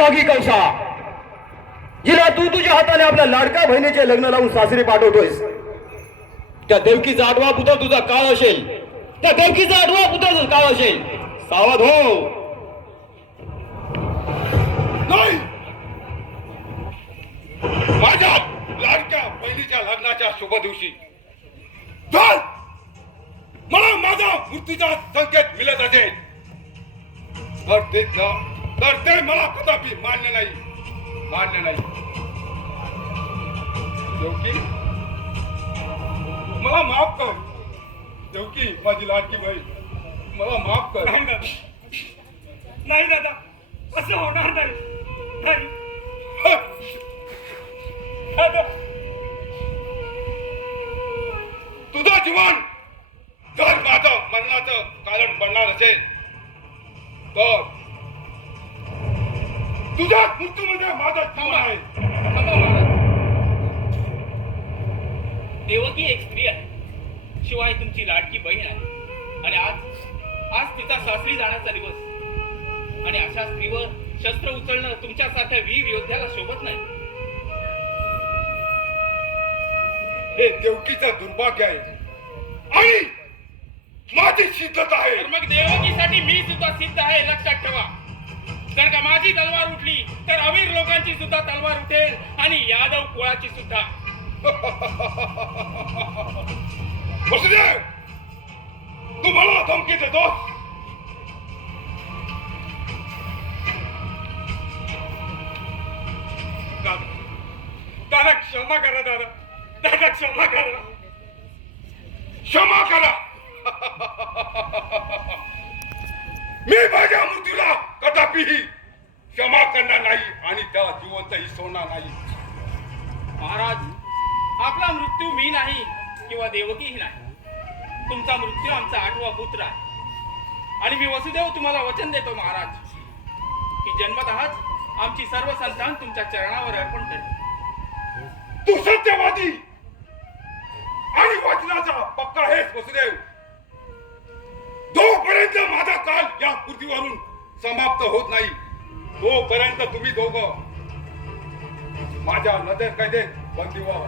वाघी कंसा जिला तू तुझ्या हाताने आपल्या लाडक्या बहिणीचे लग्न लावून सासरी पाठवतोयस. त्या देवकीचा आडवा पुत्र तुझा काळ असेल. त्या देवकीचा आडवा पुत्र काळ असेल. सावध हो. नाही! माझ्या लाडक्या बहिणीच्या लग्नाच्या शुभ दिवशी मला माझा मृत्यूचा संकेत मिळत असेल तर ते मला कदापि मान्य नाही. मान्य नाही. देवकी मला माफ कर. देवकी माझी लाडकी बहीण मला माफ कर. नाही दादा. नाही दादा. असं होणार नाही. नाही. दादा. तुझं जीवन जर माझं मरणाचं कारण बनणार असेल तर तुझ्या मृत्यूमध्ये माझं जीवन आहे. देवकी एक स्त्री आहे शिवाय तुमची लाडकी बहीण आहे आणि आज आज तिचा सासरी जाण्याचा दिवस आणि अशा स्त्रीवर शस्त्र उचलणं तुमच्यासारख्या वीर योद्ध्याला शोभत नाही हे देवकीचं दुर्भाग्य आहे आणि माझी शिद्धत आहे तर मग देवकीसाठी मी सुद्धा सिद्ध आहे लक्षात ठेवा जर का माझी तलवार उठली तर अमीर लोकांची सुद्धा तलवार उठेल आणि यादव कुळाची सुद्धा. वसुदेव तू मला धमकी देतो दादा दादा क्षमा करा दादा. दादा क्षमा करा. क्षमा करा. मी माझ्या मृत्यूला कदापिही क्षमा करणार नाही आणि त्याला जिवंतही सोडणार नाही. महाराज आपला मृत्यू मी नाही किंवा देवकीही नाही. तुमचा मृत्यू आमचा आठवा पुत्र आहे. आणि मी वसुदेव तुम्हाला वचन देतो महाराज की जन्मतःच आमची सर्व संतान तुमच्या चरणावर अर्पण करेल. तू सत्यवादी आणि वचनाचा पक्का आहेस वसुदेव. जोपर्यंत माझा काल या पृथ्वीवरून समाप्त होत नाही. तोपर्यंत तुम्ही दोघ माझ्या नजर कैदेत बंदी व्हा